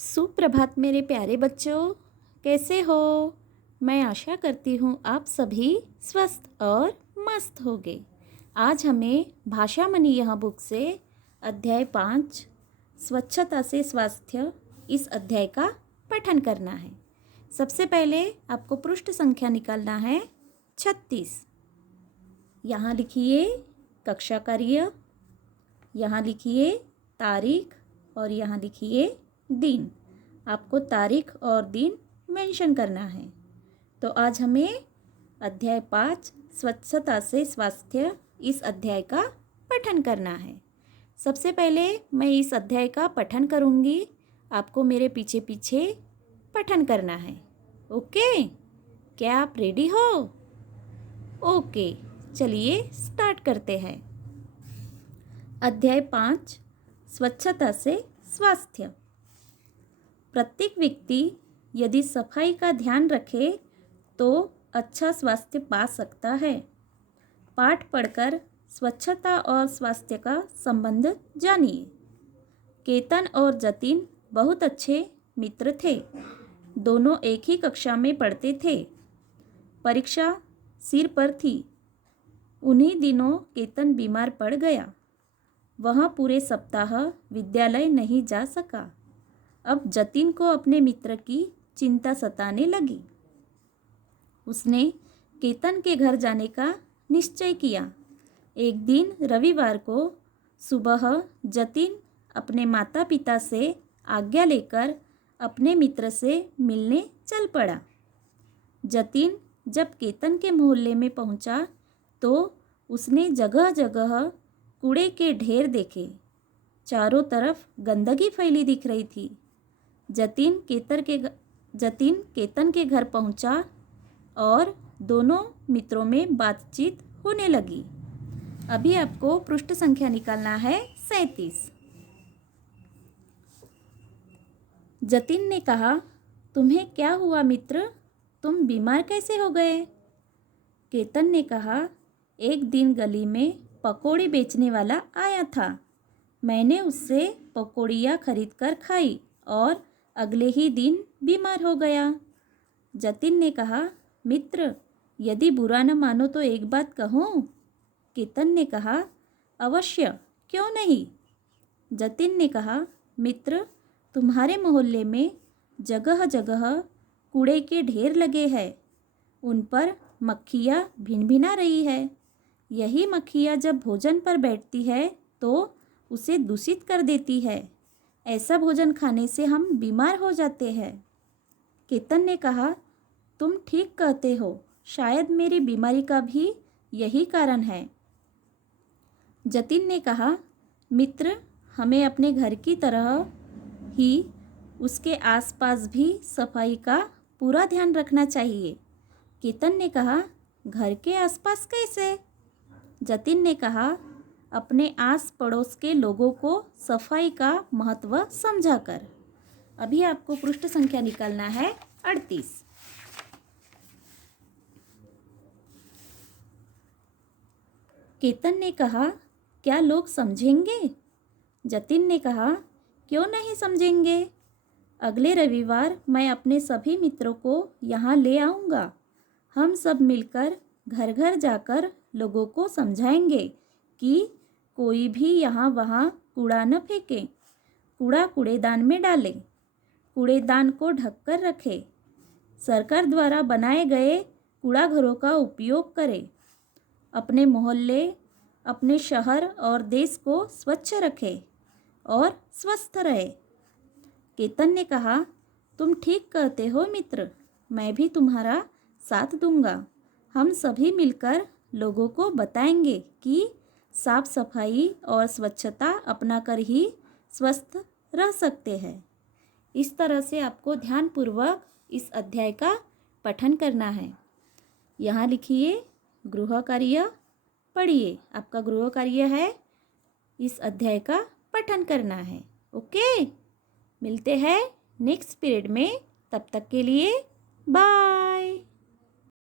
सुप्रभात मेरे प्यारे बच्चों, कैसे हो? मैं आशा करती हूँ आप सभी स्वस्थ और मस्त होंगे। आज हमें भाषा मनी यह बुक से अध्याय 5 स्वच्छता से स्वास्थ्य इस अध्याय का पठन करना है। सबसे पहले आपको पृष्ठ संख्या निकालना है 36। यहाँ लिखिए कक्षा कार्य, यहाँ लिखिए तारीख और यहाँ लिखिए दिन। आपको तारीख और दिन मेंशन करना है। तो आज हमें अध्याय 5 स्वच्छता से स्वास्थ्य इस अध्याय का पठन करना है। सबसे पहले मैं इस अध्याय का पठन करूँगी, आपको मेरे पीछे पीछे पठन करना है। ओके, क्या आप रेडी हो? ओके, चलिए स्टार्ट करते हैं। अध्याय 5 स्वच्छता से स्वास्थ्य। प्रत्येक व्यक्ति यदि सफाई का ध्यान रखे तो अच्छा स्वास्थ्य पा सकता है। पाठ पढ़कर स्वच्छता और स्वास्थ्य का संबंध जानिए। केतन और जतिन बहुत अच्छे मित्र थे। दोनों एक ही कक्षा में पढ़ते थे। परीक्षा सिर पर थी। उन्हीं दिनों केतन बीमार पड़ गया। वह पूरे सप्ताह विद्यालय नहीं जा सका। अब जतिन को अपने मित्र की चिंता सताने लगी। उसने केतन के घर जाने का निश्चय किया। एक दिन रविवार को सुबह जतिन अपने माता पिता से आज्ञा लेकर अपने मित्र से मिलने चल पड़ा। जतिन जब केतन के मोहल्ले में पहुंचा तो उसने जगह जगह कूड़े के ढेर देखे। चारों तरफ गंदगी फैली दिख रही थी। जतिन केतन के घर पहुंचा और दोनों मित्रों में बातचीत होने लगी। अभी आपको पृष्ठ संख्या निकालना है 37। जतिन ने कहा, तुम्हें क्या हुआ मित्र? तुम बीमार कैसे हो गए? केतन ने कहा, एक दिन गली में पकौड़ी बेचने वाला आया था। मैंने उससे पकौड़ियाँ खरीद कर खाई और अगले ही दिन बीमार हो गया। जतिन ने कहा, मित्र यदि बुरा न मानो तो एक बात कहूँ? केतन ने कहा, अवश्य, क्यों नहीं? जतिन ने कहा, मित्र तुम्हारे मोहल्ले में जगह जगह कूड़े के ढेर लगे हैं। उन पर मक्खियाँ भिनभिना रही है। यही मक्खियाँ जब भोजन पर बैठती है तो उसे दूषित कर देती है। ऐसा भोजन खाने से हम बीमार हो जाते हैं। केतन ने कहा, तुम ठीक कहते हो, शायद मेरी बीमारी का भी यही कारण है। जतिन ने कहा, मित्र हमें अपने घर की तरह ही उसके आसपास भी सफाई का पूरा ध्यान रखना चाहिए। केतन ने कहा, घर के आसपास कैसे? जतिन ने कहा, अपने आस पड़ोस के लोगों को सफाई का महत्व समझाकर। अभी आपको पृष्ठ संख्या निकालना है 38। केतन ने कहा, क्या लोग समझेंगे? जतिन ने कहा, क्यों नहीं समझेंगे? अगले रविवार मैं अपने सभी मित्रों को यहाँ ले आऊँगा। हम सब मिलकर घर घर जाकर लोगों को समझाएंगे कि कोई भी यहाँ वहाँ कूड़ा न फेंके। कूड़ा कूड़ेदान में डाले। कूड़ेदान को ढककर रखे। सरकार द्वारा बनाए गए कूड़ा घरों का उपयोग करें। अपने मोहल्ले, अपने शहर और देश को स्वच्छ रखें और स्वस्थ रहे। केतन ने कहा, तुम ठीक कहते हो मित्र, मैं भी तुम्हारा साथ दूंगा। हम सभी मिलकर लोगों को बताएंगे कि साफ सफाई और स्वच्छता अपनाकर ही स्वस्थ रह सकते हैं। इस तरह से आपको ध्यानपूर्वक इस अध्याय का पठन करना है। यहाँ लिखिए गृह कार्य, पढ़िए। आपका गृह कार्य है इस अध्याय का पठन करना है। ओके, मिलते हैं नेक्स्ट पीरियड में। तब तक के लिए बाय।